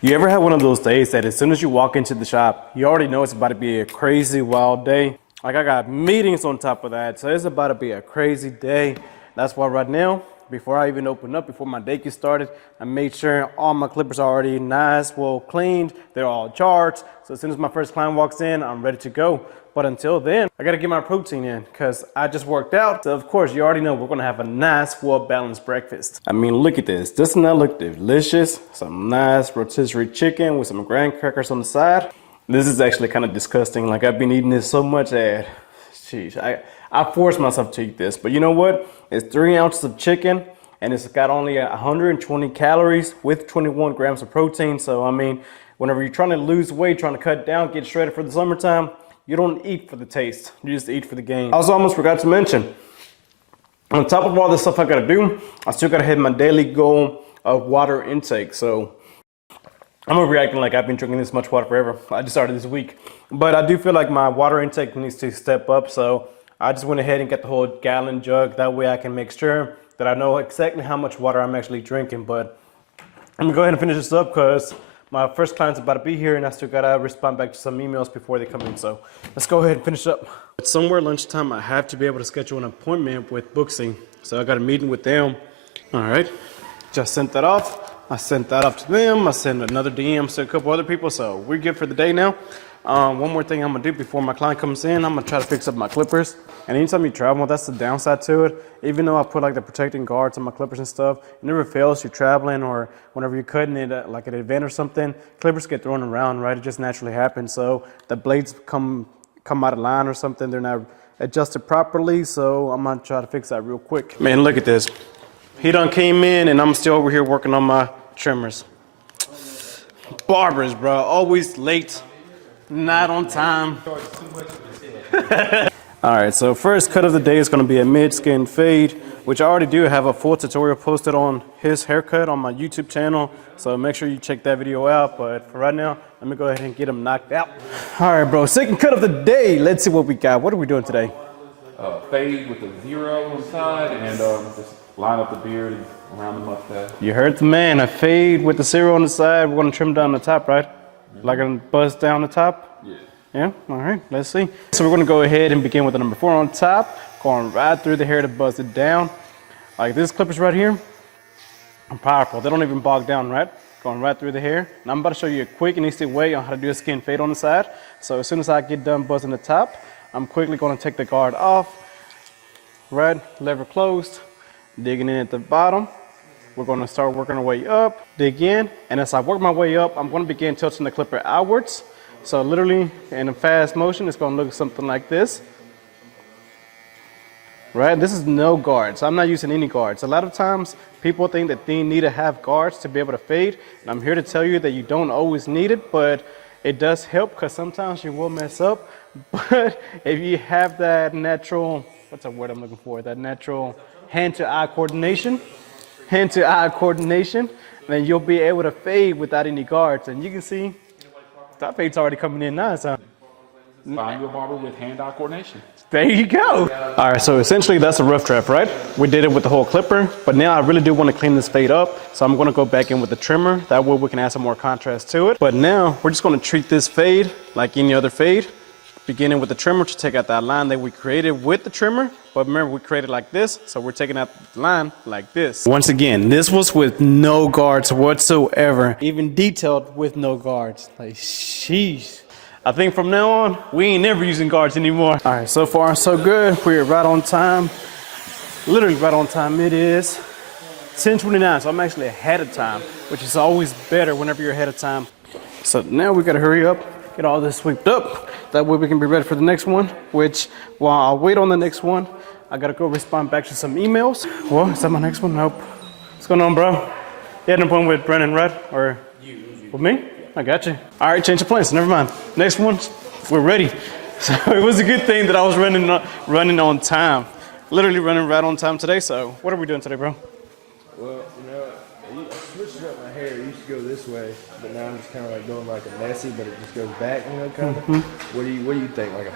You ever have one of those days that as soon as you walk into the shop, you already know it's about to be a crazy wild day? Like I got meetings on top of that, so it's about to be a crazy day. That's why right now, before I even open up, before my day gets started, I made sure all my clippers are already nice, well cleaned, they're all charged. So as soon as my first client walks in, I'm ready to go. But until then, I gotta get my protein in because I just worked out. So of course, you already know we're gonna have a nice, well-balanced breakfast. I mean, look at this. Doesn't that look delicious? Some nice rotisserie chicken with some graham crackers on the side. This is actually kind of disgusting. Like I've been eating this so much that, sheesh, I forced myself to eat this. But you know what? It's 3 ounces of chicken and it's got only 120 calories with 21 grams of protein. So I mean, whenever you're trying to lose weight, trying to cut down, get shredded for the summertime, you don't eat for the taste, you just eat for the gain. I also almost forgot to mention, on top of all this stuff I gotta do, I still gotta hit my daily goal of water intake. So I'm gonna be acting like I've been drinking this much water forever. I just started this week. But I do feel like my water intake needs to step up. So I just went ahead and got the whole gallon jug. That way I can make sure that I know exactly how much water I'm actually drinking. But I'm gonna go ahead and finish this up because my first client's about to be here and I still gotta respond back to some emails before they come in. So let's go ahead and finish up. It's somewhere lunchtime, I have to be able to schedule an appointment with Booksy. So I got a meeting with them. All right, just sent that off. I sent that off to them. I sent another DM to a couple other people. So we're good for the day now. One more thing I'm gonna do before my client comes in, I'm gonna try to fix up my clippers. And anytime you travel, that's the downside to it. Even though I put like the protecting guards on my clippers and stuff, it never fails. You're traveling or whenever you're cutting it at like an event or something, clippers get thrown around, right? It just naturally happens. So the blades come out of line or something. They're not adjusted properly. So I'm gonna try to fix that real quick. Man, look at this. He done came in and I'm still over here working on my trimmers. Barbers, bro, always late, not on time. All right, so first cut of the day is gonna be a mid-skin fade, which I already do have a full tutorial posted on his haircut on my YouTube channel. So make sure you check that video out. But for right now, let me go ahead and get him knocked out. All right, bro, second cut of the day. Let's see what we got. What are we doing today? Fade with a 0 on the side and just line up the beard and around the mustache. You heard the man, a fade with the 0 on the side. We're gonna trim down the top, right? Like a buzz down the top? Yeah. Yeah, all right, let's see. So we're gonna go ahead and begin with the number 4 on top, going right through the hair to buzz it down. Like these clippers right here are powerful. They don't even bog down, right? Going right through the hair. And I'm about to show you a quick and easy way on how to do a skin fade on the side. So as soon as I get done buzzing the top, I'm quickly gonna take the guard off, right, lever closed, digging in at the bottom. We're gonna start working our way up, dig in, and as I work my way up, I'm gonna begin tilting the clipper outwards. So literally in a fast motion, it's gonna look something like this. Right, this is no guards. I'm not using any guards. A lot of times people think that they need to have guards to be able to fade. And I'm here to tell you that you don't always need it, but it does help because sometimes you will mess up. But if you have that natural, what's the word I'm looking for? That natural hand-to-eye coordination, then you'll be able to fade without any guards. And you can see that fade's already coming in nice, huh? Find you a barber with hand-eye coordination. There you go. All right, so essentially that's a rough draft, right? We did it with the whole clipper, but now I really do want to clean this fade up. So I'm gonna go back in with the trimmer. That way we can add some more contrast to it. But now we're just gonna treat this fade like any other fade, beginning with the trimmer to take out that line that we created with the trimmer. But remember, we created like this, so we're taking out the line like this. Once again, this was with no guards whatsoever, even detailed with no guards. Like, sheesh. I think from now on, we ain't never using guards anymore. All right, so far so good. We're right on time, literally right on time. It is 10:29, so I'm actually ahead of time, which is always better whenever you're ahead of time. So now we gotta hurry up, get all this swept up. That way we can be ready for the next one, which while I wait on the next one, I gotta go respond back to some emails. Well, is that my next one? Nope. What's going on, bro? You had an appointment with Brennan, right? Or with me? I got you. All right, change of plans. Never mind. Next one, we're ready. So it was a good thing that I was running on time. Literally running right on time today. So what are we doing today, bro? Well, you know, I switched up my hair. It used to go this way, but now I'm just kind of like doing like a messy, but it just goes back, you know, kind of. What do you think? Like,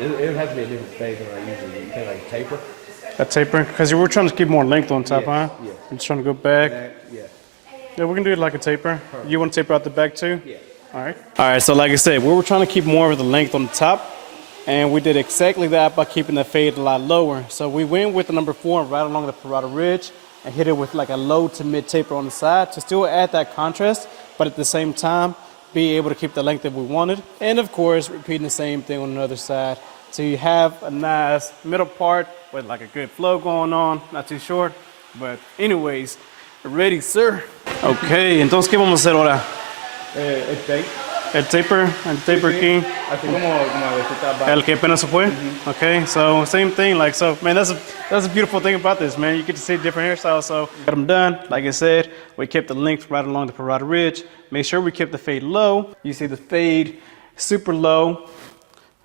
it would have to be a different fade than I usually do. You think like taper? A taper, because you were trying to keep more length on top, huh? Yeah. I'm just trying to go back. Yeah. Yeah, we can do it like a taper. You want to taper out the back too? Yeah. All right. All right, so like I said, we were trying to keep more of the length on the top, and we did exactly that by keeping the fade a lot lower. So we went with the number 4 right along the parotid ridge and hit it with like a low to mid taper on the side to still add that contrast, but at the same time, be able to keep the length that we wanted. And of course, repeating the same thing on the other side. So you have a nice middle part with like a good flow going on, not too short. But anyways, ready, sir. Okay, entonces, ¿qué vamos a hacer ahora? El taper aquí. Así como está abajo. El que apenas se fue. Okay, so same thing. Like, so man, that's a beautiful thing about this, man. You get to see different hairstyles. So got them done. Like I said, we kept the length right along the parotid ridge. Make sure we kept the fade low. You see the fade super low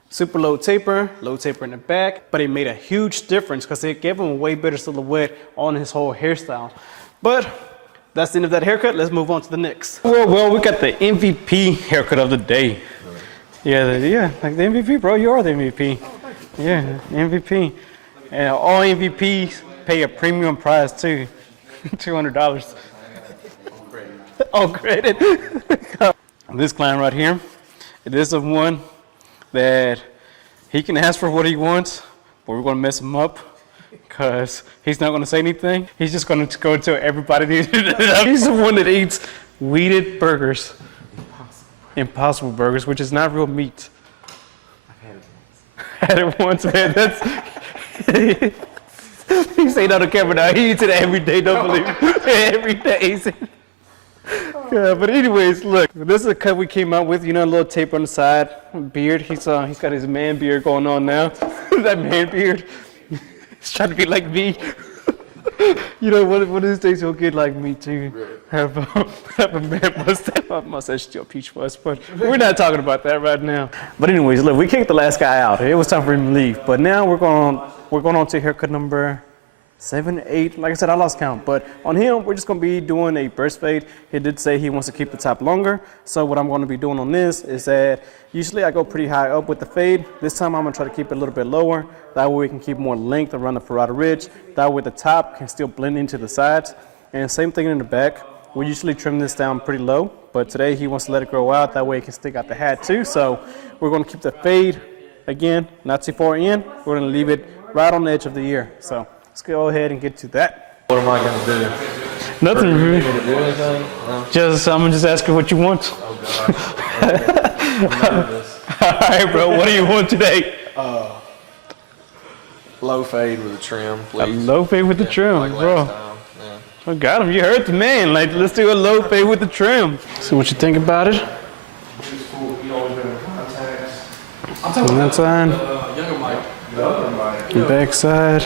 taper, low taper in the back, but it made a huge difference because it gave him a way better silhouette on his whole hairstyle. But that's the end of that haircut. Let's move on to the next. Well, we got the MVP haircut of the day. Yeah, like the MVP, bro. You are the MVP. Yeah, MVP. And all MVPs pay a premium price too, $200. All credit. This client right here, it is the one that he can ask for what he wants, but we're gonna mess him up because he's not gonna say anything. He's just gonna go tell everybody. He's the one that eats weeded burgers, impossible burgers, which is not real meat. I've had it once, man. That's he said on the camera now. He eats it every day. Don't believe me. Every day. Yeah, but anyways, look, this is a cut we came out with, you know, a little tape on the side, beard. He's got his man beard going on now. That man beard. He's trying to be like me. You know, one of these days he'll get like me too. Have a man mustache. My mustache still peach fuzz, but we're not talking about that right now. But anyways, look, we kicked the last guy out. It was time for him to leave. But now we're going on to haircut number 7, 8, like I said, I lost count. But on him, we're just gonna be doing a burst fade. He did say he wants to keep the top longer. So what I'm gonna be doing on this is that usually I go pretty high up with the fade. This time I'm gonna try to keep it a little bit lower. That way we can keep more length around the parotid ridge. That way the top can still blend into the sides. And same thing in the back. We usually trim this down pretty low, but today he wants to let it grow out. That way it can stick out the hat too. So we're gonna keep the fade, again, not too far in. We're gonna leave it right on the edge of the ear. So let's go ahead and get to that. What am I gonna do? Nothing, really. Gonna do anything? No? I'm gonna just ask you what you want. All right, bro, what do you want today? Low fade with a trim, please. A low fade with the trim, like bro. last time. Yeah. I got him. You heard the man. Like, let's do a low fade with the trim. See what you think about it. On that side. Younger Mike. Back side.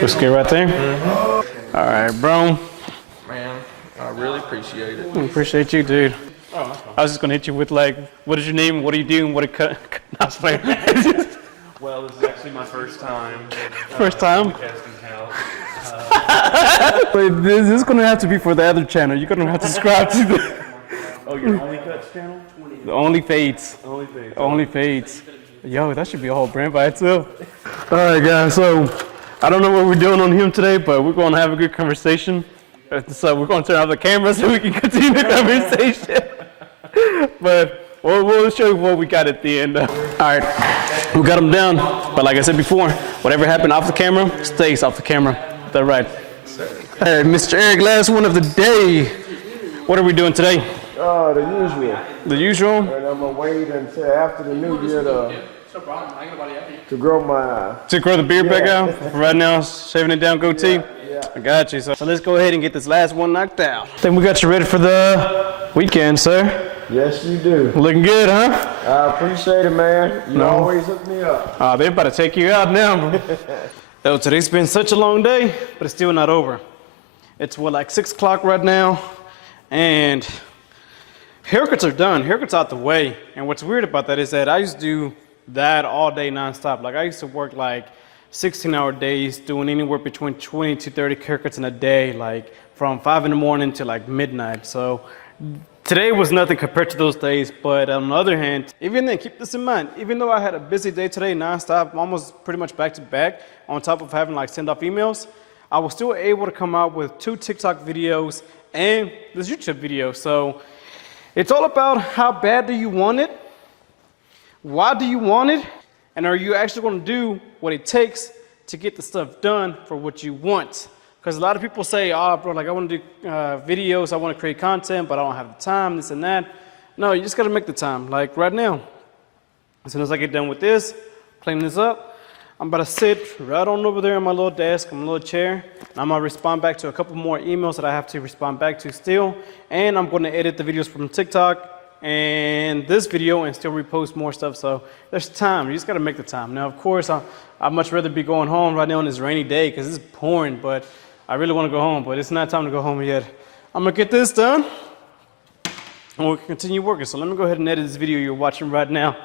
Let's get right there. Mm-hmm. All right, bro. Man, I really appreciate it. I appreciate you, dude. I was just gonna hit you with like, what is your name? What are you doing? What a cut? Well, this is actually my first time. First time? Casting couch. But this is gonna have to be for the other channel. You're gonna have to subscribe to the. Oh, your only cuts channel? The Only Fades. Only thing. Only Fades. Yo, that should be a whole brand by itself. All right, guys. So I don't know what we're doing on him today, but we're gonna have a good conversation. So we're gonna turn off the camera so we can continue the conversation. But we'll show you what we got at the end. All right, we got him down. But like I said before, whatever happened off the camera stays off the camera. Is that right? All right, Mr. Eric, last one of the day. What are we doing today? The usual. The usual? And I'm gonna wait until after the new year to grow my. To grow the beard back out? Right now, shaving it down, goatee? Yeah. I got you. So let's go ahead and get this last one knocked out. I think we got you ready for the weekend, sir. Yes, you do. Looking good, huh? I appreciate it, man. You No. always hook me up. They're about to take you out now, bro. So today's been such a long day, but it's still not over. It's like 6 o'clock right now, and haircuts are done. Haircuts out the way. And what's weird about that is that I used to do that all day nonstop. Like I used to work like 16-hour days, doing anywhere between 20 to 30 haircuts in a day, like from 5 in the morning to like midnight. So today was nothing compared to those days. But on the other hand, even then, keep this in mind, even though I had a busy day today nonstop, almost pretty much back to back, on top of having like send off emails, I was still able to come out with 2 TikTok videos and this YouTube video. So it's all about how bad do you want it? Why do you want it? And are you actually going to do what it takes to get the stuff done for what you want? Because a lot of people say, oh, bro, like I want to do videos, I want to create content, but I don't have the time, this and that. No, you just got to make the time. Like right now, as soon as I get done with this, clean this up, I'm about to sit right on over there on my little desk, on my little chair, and I'm going to respond back to a couple more emails that I have to respond back to still, and I'm going to edit the videos from TikTok and this video and still repost more stuff. So there's time. You just got to make the time. Now, of course, I'd much rather be going home right now on this rainy day because it's pouring, but I really want to go home, but it's not time to go home yet. I'm going to get this done and we'll continue working. So let me go ahead and edit this video you're watching right now.